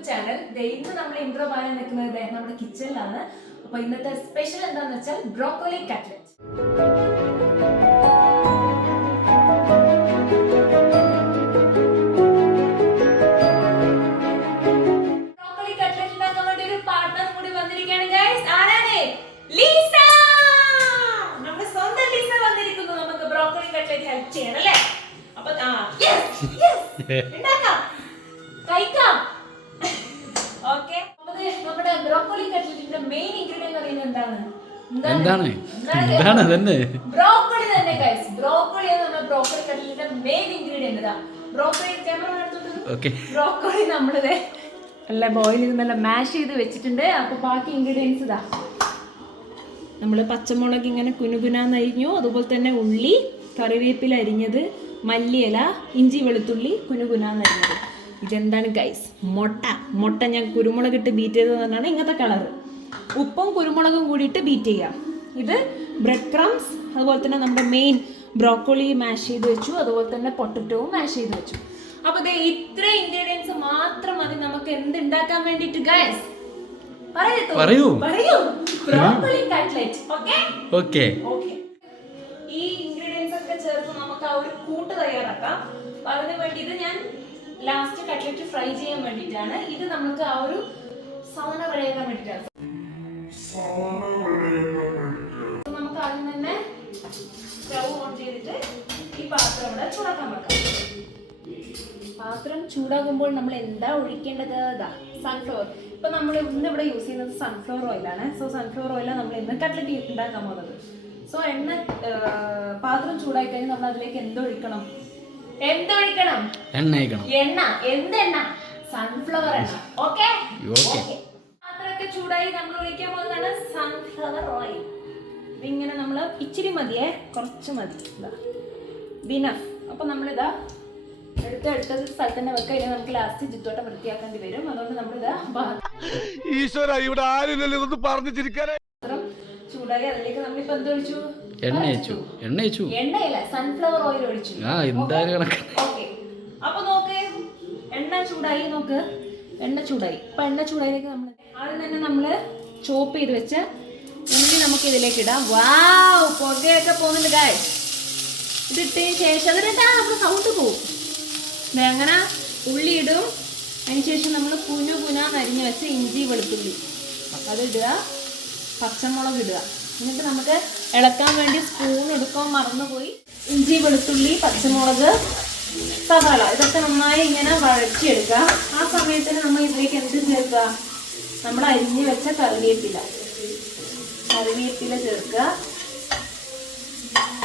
YouTube channel. ഇന്ന് നമ്മൾ intro പറയാൻ നിൽക്കുന്നത് നമ്മുടെ കിച്ചണിലാണ്. അപ്പൊ ഇന്നത്തെ സ്പെഷ്യൽ എന്താണെന്ന് വെച്ചാൽ ബ്രോക്കോളി കട്ട്ലറ്റ്. ബ്രോക്കോളി കട്ട്ലറ്റ് ഉണ്ടാക്കാൻ വേണ്ടി ഒരു പാർട്ണർ കൂടി വന്നിരിക്കുകയാണ് ഗൈസ്. ആരാണ്? ലീസ. നമ്മുടെ സ്വന്തം ലീസ വന്നിരിക്കുന്നു നമുക്ക് ബ്രോക്കോളി കട്ട്ലറ്റ് ഹെൽപ്പ് ചെയ്യാൻ അല്ലേ? അപ്പൊ ഉണ്ടാക്കാം, കഴിക്കാം. ഓക്കെ, നമ്മുടെ ബ്രോക്കോളി കട്ട്ലറ്റിന്റെ മെയിൻ ഇൻഗ്രീഡിയന്റ് പറയുന്നത് എന്താണ്? ബ്രോക്കോളി തന്നെ ഗൈസ്. ബ്രോക്കോളിയാണ് നമ്മുടെ ബ്രോക്കോളി കട്ട്ലറ്റിന്റെ മെയിൻ ഇൻഗ്രീഡിയന്റ്. ബ്രോക്കോളി ക്യാമറ എടുത്തോണ്ട് ബ്രോക്കോളി നമ്മളിത് നല്ല ബോയിൽ ചെയ്ത് നല്ല മാഷ് ചെയ്ത് വെച്ചിട്ടുണ്ട്. അപ്പൊ ബാക്കി ഇൻഗ്രീഡിയൻസ് ഇതാ. നമ്മൾ പച്ചമുളക് ഇങ്ങനെ കുനുകുനാന്ന് അരിഞ്ഞു, അതുപോലെ തന്നെ ഉള്ളി, കറിവേപ്പില അരിഞ്ഞത്, മല്ലിയില, ഇഞ്ചി വെളുത്തുള്ളി കുനുകുനാന്ന് അരിഞ്ഞത്. ഇതെന്താണ് ഗൈസ്? മുട്ട ഞാൻ കുരുമുളക് ഇട്ട് ബീറ്റ് ചെയ്തതാണ് ഇങ്ങനത്തെ കളറ്. ഉപ്പും കുരുമുളകും കൂടിയിട്ട് ബീറ്റ് ചെയ്യാം. ഇത് ബ്രെഡ് ക്രംസ്, അതുപോലെ തന്നെ നമ്മുടെ മെയിൻ ബ്രോക്കോളി മാഷ് ചെയ്ത് വെച്ചു, അതുപോലെ തന്നെ പൊട്ടറ്റോവും മാഷ് ചെയ്ത് വെച്ചു. അപ്പൊ ഇത് ഇത്ര ഇൻഗ്രീഡിയൻസ് മാത്രം മതി നമുക്ക് എന്തുണ്ടാക്കാൻ വേണ്ടിട്ട് ഗൈസ്. പറയൂ. Broccoli cutlet. ഓക്കേ. ഈ ഇൻഗ്രീഡിയൻസ് ഒക്കെ ചേർത്ത് നമുക്ക് ആ ഒരു കൂട്ട് തയ്യാറാക്കാം. അതിന് വേണ്ടിയിട്ട് ഞാൻ ലാസ്റ്റ് കട്ട്ലറ്റ് ഫ്രൈ ചെയ്യാൻ വേണ്ടിയിട്ടാണ്. ഇത് നമുക്ക് ആ ഒരു സവണ വിളയാക്കാൻ വേണ്ടിയിട്ടാണ്. നമുക്ക് ആദ്യം തന്നെ സ്റ്റൗ ഓൺ ചെയ്തിട്ട് ഈ പാത്രം ഇവിടെ ചൂടാക്കാൻ വെക്കാം. പാത്രം ചൂടാകുമ്പോൾ നമ്മൾ എന്താ ഒഴിക്കേണ്ടത്? സൺഫ്ലവർ. ഇപ്പൊ നമ്മൾ ഇന്ന് ഇവിടെ യൂസ് ചെയ്യുന്നത് സൺഫ്ലവർ ഓയിലാണ്. സോ സൺഫ്ലവർ ഓയിലാണ് നമ്മൾ ഇന്ന് കട്ട്ലറ്റ് ഉണ്ടാക്കാൻ പോകുന്നത്. സോ പാത്രം ചൂടായി കഴിഞ്ഞാൽ നമ്മൾ അതിലേക്ക് എന്തൊഴിക്കണം? എന്തെണ്ണ? സൺഫ്ലവർ എണ്ണ. ഓക്കെ. പാത്രമൊക്കെ ചൂടായി നമ്മൾ ഒഴിക്കാൻ പോകുന്നതാണ് സൺഫ്ലവർ ഓയിൽ. ഇതിങ്ങനെ നമ്മൾ ഇച്ചിരി മതിയേ, കുറച്ച് മതി. ദിനഫ്. അപ്പൊ നമ്മളിതാ എടുത്തത് സ്ഥലത്ത് തന്നെ വെക്കുക. ഇനി നമുക്ക് ലാസ്റ്റ് ജിത്തോട്ടം വൃത്തിയാക്കേണ്ടി വരും. അതുകൊണ്ട് നമ്മളിതാ പാത്രം ചൂടായി അതിലേക്ക് നമ്മളിപ്പോ എന്തൊഴിച്ചു? എണ്ണയില്ല, സൺഫ്ലവർ ഓയിൽ ഒഴിച്ചു. ഓക്കെ, അപ്പൊ നോക്ക്, എണ്ണ ചൂടായി. ഇപ്പൊ എണ്ണ ചൂടായിലേക്ക് നമ്മൾ ആദ്യം തന്നെ നമ്മള് ചോപ്പ് ചെയ്ത് വെച്ച ഉള്ളി നമുക്ക് ഇതിലേക്ക് ഇടാം. വാവ്, പുകയൊക്കെ പോകുന്നുണ്ട് ഗായ്സ്. ഇതിട്ടതിന് ശേഷം അതിലിട്ടാ നമ്മൾ സൗണ്ട് പോകും. അങ്ങനെ ഉള്ളി ഇടും. അതിനുശേഷം നമ്മൾ കുനാന്ന് അരിഞ്ഞ് വെച്ച ഇഞ്ചി വെളുത്തുള്ളി അതിടുക, പച്ചമുളക് ഇടുക. എന്നിട്ട് നമുക്ക് ഇളക്കാൻ വേണ്ടി സ്പൂൺ എടുക്കാൻ മറന്നുപോയി. ഇഞ്ചി വെളുത്തുള്ളി പച്ചമുളക് സവാള ഇതൊക്കെ നന്നായി ഇങ്ങനെ വഴറ്റിയെടുക്കുക. ആ സമയത്തിന് നമ്മൾ ഇതിലേക്ക് എന്ത് ചേർക്കുക? നമ്മൾ അരിഞ്ഞ് വെച്ച കറിവേപ്പില ചേർക്കുക.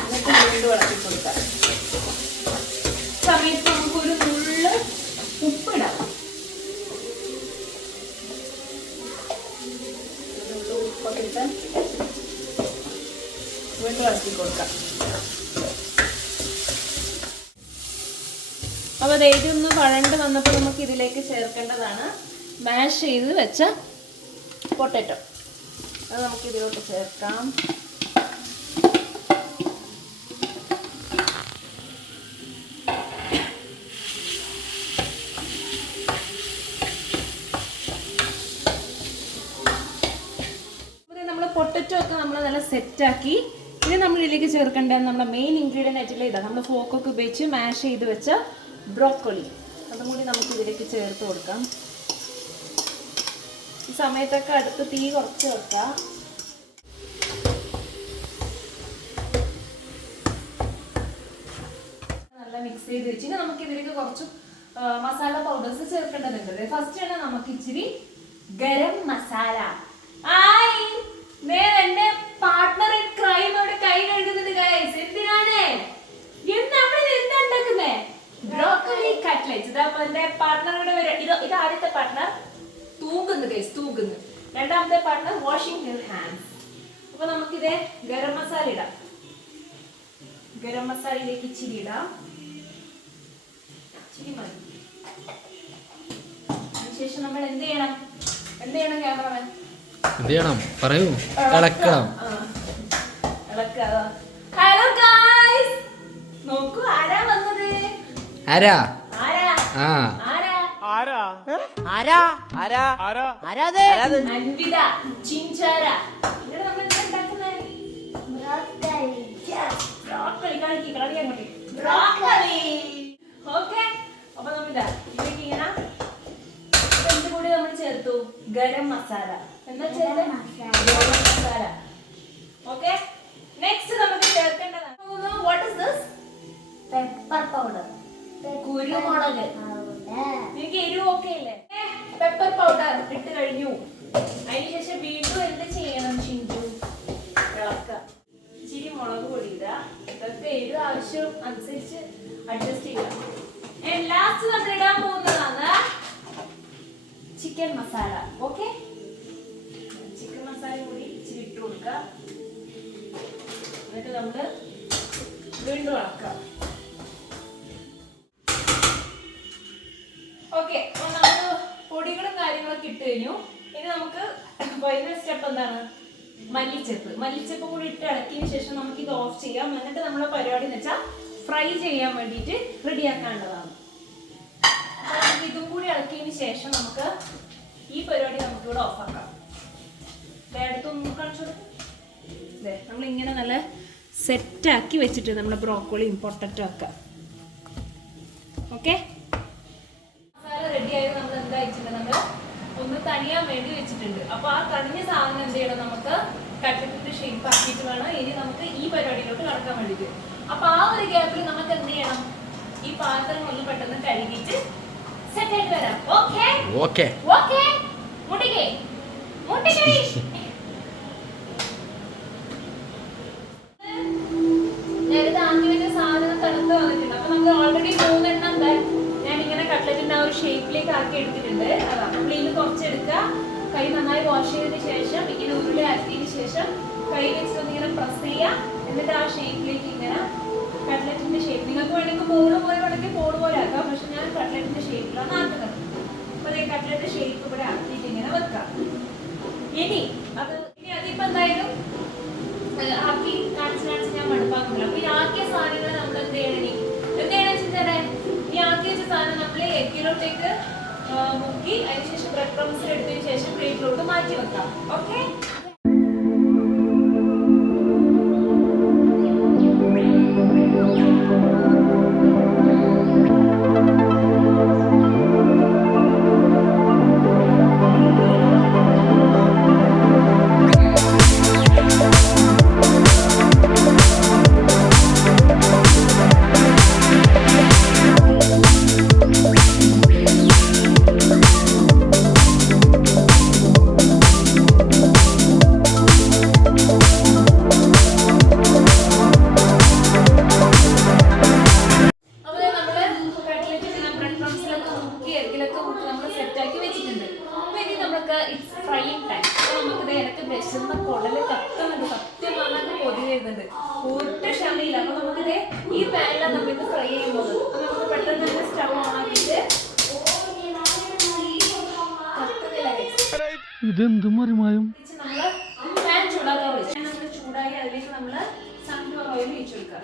എന്നിട്ട് വീണ്ടും ഇളക്കി കൊടുക്കുക. സമയത്ത് നമുക്കൊരു നുള്ള് ഉപ്പിടാം. ഉപ്പൊക്കെ ഇട്ട് വീണ്ടും ഇളക്കി കൊടുക്കാം. അപ്പോൾ ഇതൊന്ന് വഴണ്ട് വന്നപ്പോൾ നമുക്ക് ഇതിലേക്ക് ചേർക്കേണ്ടതാണ് മാഷ് ചെയ്ത് വെച്ച പൊട്ടറ്റോ. അത് നമുക്ക് ഇതിലോട്ട് ചേർക്കാം. പൊട്ടറ്റോ ഒക്കെ നമ്മൾ നല്ല സെറ്റാക്കി. ഇനി നമ്മൾ ഇതിലേക്ക് ചേർക്കേണ്ട നമ്മുടെ മെയിൻ ഇൻഗ്രീഡിയൻ്റ് ആയിട്ടുള്ള ഇതാണ് നമ്മൾ ഫോക്കൊക്കെ ഉപയോഗിച്ച് മാഷ് ചെയ്ത് വെച്ച ബ്രോക്കോളി. അതും കൂടി നമുക്ക് ഇതിലേക്ക് ചേർത്ത് കൊടുക്കാം. ഈ സമയത്തൊക്കെ അടുത്ത് തീ കുറച്ച് വെക്കാം. നല്ല മിക്സ് ചെയ്ത് വെച്ച് ഇനി നമുക്ക് ഇതിലേക്ക് കുറച്ച് മസാല പൗഡേഴ്സ് ചേർക്കേണ്ടതുണ്ട്. ഫസ്റ്റ് തന്നെ നമുക്ക് ഇച്ചിരി ഗരം മസാല. എന്റെ പാർട്ട്ണർ ഇൻ ക്രൈം അവിടെ കൈ കഴുകുന്നത് ഗൈസ്. എന്തിനാണ്? എന്താ ഉണ്ടാക്കുന്നേ? Broccoli cutlet. ഇതപ്പോ എന്റെ പാർട്ട്ണറുടെ ഇത് ആദ്യത്തെ പാർട്ട്ണർ തൂങ്ങുന്നു ഗൈസ്, തൂങ്ങുന്നു. രണ്ടാമത്തെ പാർട്ട്ണർ വാഷിംഗ് ഹിയർ ഹാൻഡ്സ്. അപ്പൊ നമുക്കിത് ഗരം മസാല ഇടാം. ഗരം മസാലയിലേക്ക് ഇച്ചിരി ഇടാം. ഇച്ചിരി മതി. അതിനുശേഷം നമ്മൾ എന്ത് ചെയ്യണം ക്യാമറമാൻ? പറയൂ. ഇളക്കണം. ഹലോ ഗായ്സ്, നോക്കൂ ആരാ വന്നത്? ആരാ? ആരാ? അൻവിത, ചിഞ്ചാര. ഇവിടെ നമ്മൾ എന്താ ഉണ്ടാക്കുന്നത്? ബ്രോക്കോളി. കളി അങ്ങോട്ട്. ബ്രോക്കോളി. ഓക്കെ. അപ്പൊ നമ്മളിതാ ഇതിലേക്ക് ഇങ്ങനെ എന്ത് കൂടി നമ്മൾ ചേർത്തു? ഗരം മസാല. എന്താ ചേർത്ത്? ഗരം മസാല. ഓക്കെ. നെക്സ്റ്റ് നമുക്ക് ചേർക്കേണ്ടതാണ് what is this? Pepper powder. കുരുമുളക്. എനിക്ക് എരിവ് ഓക്കെ അല്ലേ? പെപ്പർ പൗഡർ ഇട്ട് കഴിഞ്ഞു. അതിനുശേഷം വീണ്ടും എന്ത് ചെയ്യണം ചിഞ്ചു? ഇളക്കുക. ഇച്ചിരി മുളക് പൊടി ഇടുക. ഇതൊക്കെ എരിവ് ആവശ്യം അനുസരിച്ച് അഡ്ജസ്റ്റ് ചെയ്യുക. ലാസ്റ്റ് നമ്മൾ ഇടാൻ പോകുന്നതാണ് chicken masala. Okay. Chicken masala കൂടി ഇച്ചിരി ഇട്ട് കൊടുക്കുക. എന്നിട്ട് നമ്മള് വീണ്ടും ഇളക്കുക. ഓക്കെ. അപ്പൊ നമുക്ക് പൊടികളും കാര്യങ്ങളൊക്കെ ഇട്ട് കഴിഞ്ഞു. ഇനി നമുക്ക് ഫൈനൽ സ്റ്റെപ്പ് എന്താണ്? മല്ലിച്ചപ്പ് കൂടി ഇട്ട് ഇളക്കിയതിന് ശേഷം നമുക്ക് ഇത് ഓഫ് ചെയ്യാം. എന്നിട്ട് നമ്മളെ പരിപാടി എന്ന് വെച്ചാൽ ഫ്രൈ ചെയ്യാൻ വേണ്ടിയിട്ട് റെഡിയാക്കേണ്ടതാണ്. അപ്പൊ നമുക്ക് ഇതും കൂടി ഇളക്കിയതിന് ശേഷം നമുക്ക് ഈ പരിപാടി നമുക്ക് ഇവിടെ ഓഫാക്കാം. അടുത്തൊന്നും കാണിച്ചു കൊടുക്കും. നമ്മളിങ്ങനെ നല്ല സെറ്റാക്കി വെച്ചിട്ട് നമ്മുടെ ബ്രോക്കോളിയും പൊട്ടറ്റോ ഒക്കെ. ഓക്കെ. മസാല റെഡി ആയത് നമ്മൾ എന്താ വെച്ചിട്ടുണ്ട്? നമ്മൾ ഒന്ന് തണിയാൻ വേണ്ടി വെച്ചിട്ടുണ്ട്. അപ്പൊ ആ തണിഞ്ഞ സാധനം എന്ത് ചെയ്യണം? നമുക്ക് കട്ട്ലറ്റിന്റെ ഷേപ്പ് ആക്കിയിട്ട് വേണം ഇനി നമുക്ക് ഈ പരിപാടിയിലോട്ട് കടക്കാൻ വേണ്ടിയിട്ട്. അപ്പൊ ആ ഒരു ഗ്യാപ്പിൽ നമുക്ക് എന്ത് ചെയ്യണം? ഈ പാത്രം ഒന്ന് പെട്ടെന്ന് കഴുകിയിട്ട് സെറ്റ് ആയിട്ട് വരാം. ഓക്കെ. ഓക്കെ. ഓക്കെ. മുട്ടിക്കേ. ഞാനിത് ആക്കി വെച്ച സാധനം തണുത്ത് വന്നിട്ടുണ്ട്. അപ്പൊ നമ്മൾ ഓൾറെഡി 3 എണ്ണം എന്താ ഞാൻ ഇങ്ങനെ കട്ട്ലറ്റിന്റെ ആ ഒരു ഷേപ്പിലേക്ക് ആക്കി എടുത്തിട്ടുണ്ട്. അതാ നമ്മൾ ഇതിൽ കുറച്ചെടുക്കുക. കൈ നന്നായി വാഷ് ചെയ്തതിന് ശേഷം ഇങ്ങനെ ഉരുളി ആക്കിയതിന് ശേഷം കൈ വെച്ചിട്ട് ഇങ്ങനെ പ്രസ് ചെയ്യുക. എന്നിട്ട് ആ ഷേപ്പിലേക്ക് ഇങ്ങനെ കട്ട്ലറ്റിന്റെ ഷേപ്പ്. നിങ്ങൾക്ക് വേണമെങ്കിൽ ബോള് പോലെ വേണമെങ്കിൽ ബോള് പോലെ ആക്കാം. പക്ഷെ ഞാൻ കട്ട്ലറ്റിന്റെ ഷേപ്പിലാണ് ആക്കുന്നത്. അപ്പൊ ഈ കട്ട്ലറ്റ് ഷേപ്പ് ഇവിടെ ആക്കിയിട്ട് ഇങ്ങനെ വെക്കാം. ഇനി അതിപ്പോ എന്തായാലും ആക്കി കാണിച്ച് ഞാൻ മടുപ്പാക്കുന്നില്ല. അപ്പൊ ഈ ആക്കിയ സാധനങ്ങൾ നമ്മൾ എന്ത് ചെയ്യണം ചിന്തേ? ഈ ആക്കി വെച്ച സാധനം നമ്മൾ എഗ്ഗിലോട്ടേക്ക് മുക്കി അതിനുശേഷം ബ്രെഡ് ക്രംസിൽ എടുത്തതിന് ശേഷം പ്ലേറ്റിലോട്ട് മാറ്റി വെക്കാം. ഓക്കെ. ഈ പാനിലാണ് നമ്മളിത് ഫ്രൈ ചെയ്യാൻ പോകുന്നത്. അപ്പൊ നമുക്ക് പെട്ടെന്ന് തന്നെ സ്റ്റൗ ഓൺ ആക്കിയിട്ട് ഇതെന്തും മറിമായും നമ്മള് പാൻ ചൂടാക്കാൻ വെച്ചു. നമ്മൾ ചൂടായി അതിലേക്ക് നമ്മള് സൺഫ്ലവർ ഓയിൽ ഒഴിച്ചു കൊടുക്കുക.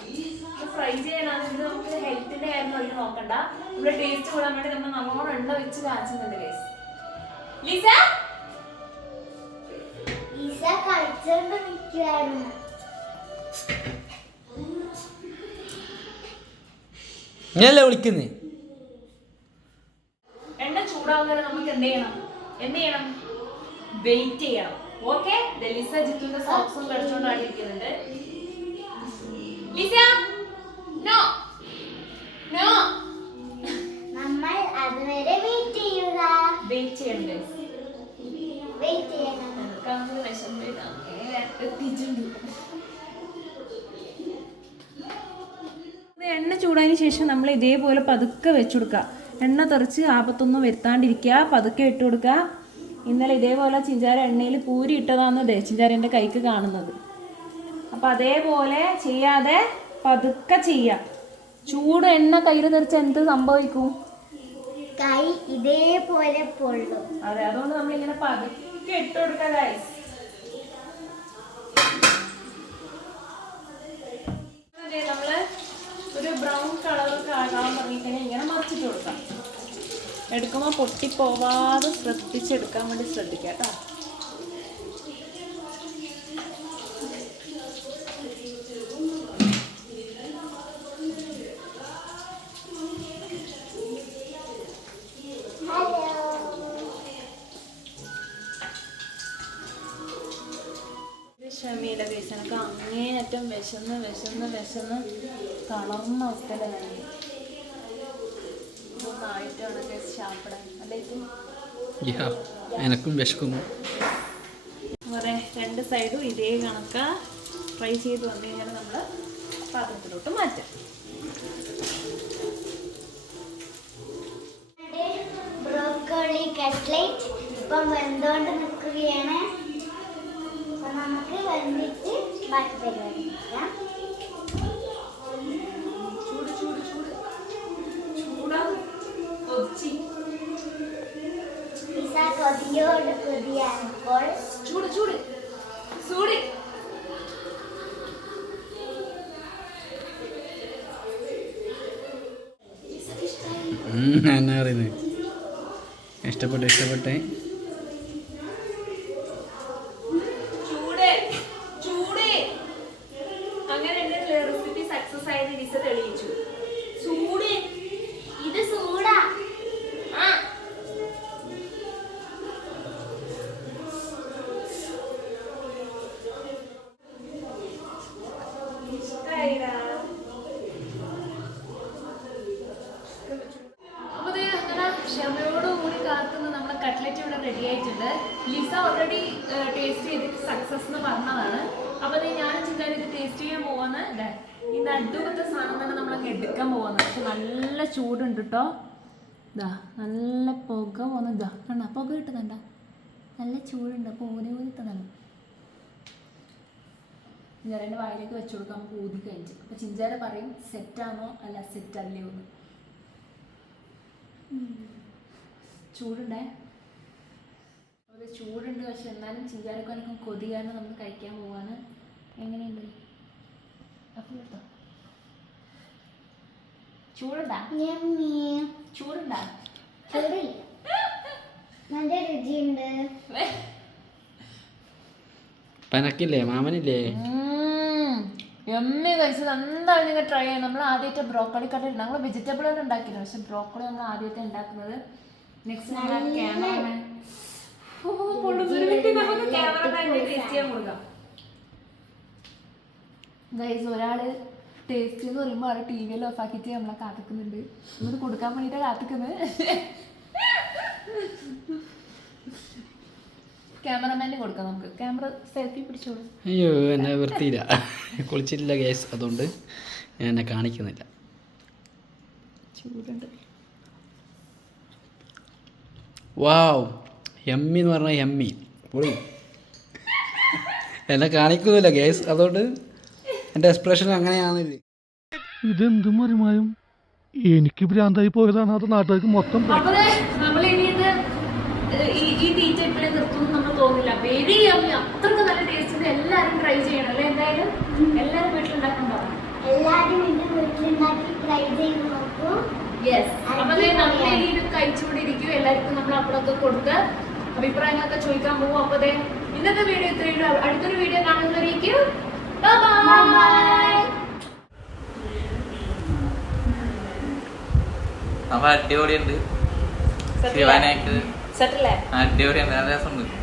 ഫ്രൈ ചെയ്യാനാണെങ്കിൽ നമുക്ക് ഹെൽത്തിന്റെ കാര്യം അതിൽ നോക്കണ്ട. നമ്മുടെ ടേസ്റ്റ് കൂടാൻ വേണ്ടി നമ്മൾ നല്ലോണം എണ്ണ വെച്ച് കാച്ചുന്നുണ്ട്. ലിസ കളിച്ചോണ്ട് നിൽക്കുകയായിരുന്നു. ഞാനല്ലേ വിളിക്കുന്നേ. എണ്ണ ചൂടാവുന്നവരെ നമുക്ക് എന്ത് ചെയ്യണം? വെയിറ്റ് ചെയ്യണം. ഓക്കെ. ലിസ ജിത്തുവിന്റെ സോക്സും കളിച്ചോണ്ടാണ് ഇരിക്കുന്നുണ്ട്. ലിസ നോ നോ, നമ്മൾ അതുവരെ വെയിറ്റ് ചെയ്യുക. വെയിറ്റ് ചെയ്യണ്ടേ? വെയിറ്റ് ചെയ്യണം. എണ്ണ ചൂടായതിനു ശേഷം നമ്മൾ ഇതേപോലെ പതുക്കെ വെച്ചുകൊടുക്കുക. എണ്ണ തെറിച്ച് ആപത്തൊന്നും വരുത്താണ്ടിരിക്കുക. പതുക്കെ ഇട്ട് കൊടുക്കുക. ഇന്നലെ ഇതേപോലെ ചിഞ്ചാര എണ്ണയിൽ പൂരി ഇട്ടതാണെന്നതേ ചിഞ്ചാരൻ്റെ കൈക്ക് കാണുന്നത്. അപ്പം അതേപോലെ ചെയ്യാതെ പതുക്കെ ചെയ്യുക. ചൂട് എണ്ണ കയ്യിൽ തെറിച്ച് എന്ത് സംഭവിക്കും? കൈ ഇതേപോലെ പൊള്ളും. അതെ, അതുകൊണ്ട് നമ്മളിങ്ങനെ പതുക്കെ ഇട്ട് കൊടുക്കുക ഗൈസ്. നമ്മള് ഒരു ബ്രൗൺ കളർ ആകാൻ തുടങ്ങിക്കഴിഞ്ഞാൽ ഇങ്ങനെ മറിച്ചിട്ട് കൊടുക്കാം. എടുക്കുമ്പോൾ പൊട്ടിപ്പോവാതെ ശ്രദ്ധിച്ചെടുക്കാൻ വേണ്ടി ശ്രദ്ധിക്കാം കേട്ടോ. ഷമിയുടെ കേസ് എനിക്ക് അങ്ങേയറ്റം വിശന്ന് തളർന്ന അവസ്ഥയിലാണ്. ഇതൊന്നായിട്ടാണ് കേസ് ശാപ്പിടാൻ അല്ലേ? എനക്കും വിശക്കുന്നു. വേറെ രണ്ട് സൈഡും ഇതേ കണക്കാ ഫ്രൈ ചെയ്ത് വന്നു കഴിഞ്ഞാൽ നമ്മൾ പാത്രത്തിലോട്ട് മാറ്റാം. ബ്രോക്കോളി കട്ട്ലേറ്റ് ഇപ്പം വെന്തുകൊണ്ട് നിൽക്കുകയാണ്. അപ്പം നമുക്ക് വന്നിട്ട് ബാക്കി പരിപാടി നോക്കാം. പിസ്സ കൊതിയോട് കൊതിയാണിപ്പോൾ. എന്നാ പറയുന്നത്? ഇഷ്ടപ്പെട്ടെ അങ്ങനെ എന്റെ റെസിപ്പി സക്സസ് ആയത് ലിസ തെളിയിച്ചു. ഇത് സൂടാ. ക്ഷമയോടുകൂടി കാത്തുനിന്ന് നമ്മുടെ കട്ട്ലറ്റ് ഇവിടെ റെഡി ആയിട്ടുണ്ട്. ലിസ ഓൾറെഡി ടേസ്റ്റ് ചെയ്തിട്ട് സക്സസ് എന്ന് പറഞ്ഞതാണ്. അപ്പൊ ഞാനും ചിന്താൻ ഇത് ടേസ്റ്റ് ചെയ്യാൻ പോവാന്ന്. ഈ നടുവത്തെ സാധനം തന്നെ നമ്മളങ്ങ് എടുക്കാൻ പോവാന്ന്. പക്ഷെ നല്ല ചൂടുണ്ട് കേട്ടോ. ഇതാ നല്ല പുക പോന്ന്. ഇതാ കണ്ട പുക കിട്ടുന്നുണ്ട, നല്ല ചൂടുണ്ട്. അപ്പോൾ ഊതിത്തതാണ് ഞാൻ എൻ്റെ വായിലേക്ക് വെച്ചു കൊടുക്കാൻ നമുക്ക് ഊതി കഴിഞ്ഞു. അപ്പോൾ ചിഞ്ചാര പറയും സെറ്റാണോ അല്ല സെറ്റ് അല്ലയോ എന്ന്. ചൂടുണ്ടേ, അത് ചൂടുണ്ട്. പക്ഷെ എന്നാലും ചിഞ്ചാരൊക്കെ എനിക്ക് കൊതി കാരണം നമ്മൾ കഴിക്കാൻ പോവാണ്. എങ്ങനെയുണ്ട്? അപ്പോൾ കേട്ടോ ചൂടുണ്ടാ? ചൂടുണ്ടാ? ചൂടില്ല, നല്ല രുചിയുണ്ട്. പനക്കില്ലേ മാമനില്ലേ? എമ്മി കഴിച്ചത് എന്തായാലും നിങ്ങൾ ട്രൈ ചെയ്യണം. നമ്മൾ ആദ്യമായിട്ട് ബ്രോക്കോളി കട്ട്ലേറ്റ് നമ്മൾ വെജിറ്റബിളൊക്കെ ഉണ്ടാക്കിയിരുന്നു, പക്ഷെ ബ്രോക്കോളി നമ്മൾ ആദ്യമായിട്ട് ഉണ്ടാക്കുന്നത്. നെക്സ്റ്റ് ക്യാമറമാൻ ടേസ്റ്റ് ചെയ്യാൻ കൊടുക്കാം. ഗൈസ് ഒരാള് ടേസ്റ്റ് എന്ന് പറയുമ്പോൾ ആള് ടി വിയിൽ ഓഫ് ആക്കിയിട്ട് നമ്മളെ കാത്തിക്കുന്നുണ്ട്. ഇത് കൊടുക്കാൻ വേണ്ടിയിട്ടാണ് കാത്തിക്കുന്നത്. ക്യാമറമാന് കൊടുക്കാം നമുക്ക്. ക്യാമറ സെൽഫി പിടിച്ചോളൂ. അയ്യോ എന്നെ വൃത്തിയില്ല, കുളിച്ചിട്ടില്ല ഗ്യാസ്, അതുകൊണ്ട് ഞാൻ എന്നെ കാണിക്കുന്നില്ല. ചൂടുണ്ട്. വാവ്, യമ്മി എന്ന് പറഞ്ഞാൽ യമ്മി പൊളി. എന്നെ കാണിക്കുന്നില്ല ഗ്യാസ്, അതുകൊണ്ട് എൻ്റെ എക്സ്പ്രഷൻ അങ്ങനെയാണില്ലേ. ഇതെന്ത് മറിമായും എനിക്ക് ഭ്രാന്തായി പോയതാണ്, അത് നാട്ടുകാർക്ക് മൊത്തം. ഈ തീറ്റ ഇപ്പോഴേ നിർത്തുന്നു നമ്മൾ തോന്നില്ല. വെരി യമ്മി, അത്രക്ക് നല്ല ടേസ്റ്റ്. എല്ലാവരും ട്രൈ ചെയ്യണം അല്ലേ? എന്തായാലും എല്ലാവരും വീട്ടിലുണ്ടാക്കാൻ പറഞ്ഞു. എല്ലാവരും എന്റെ വീട്ടിലുണ്ടാക്കി ട്രൈ ചെയ്ത് നോക്കൂ. യെസ്, അപ്പൊ നമ്മൾ ഇനി കഴിച്ചുകൊണ്ടിരിക്കും. എല്ലാവർക്കും നമ്മൾ അപ്പുറമൊക്കെ കൊടുത്ത് അഭിപ്രായങ്ങളൊക്കെ ചോദിക്കാൻ പോകും. അപ്പൊ ഇന്നത്തെ വീഡിയോ ഇത്രയും. അടുത്തൊരു വീഡിയോ കാണുന്നവരേക്കും അടിപൊളിയുണ്ട്. ശിവാനക്ക് സെറ്റല്ലേ? അടിപൊളിയുണ്ട്, നല്ല രസമുണ്ട്.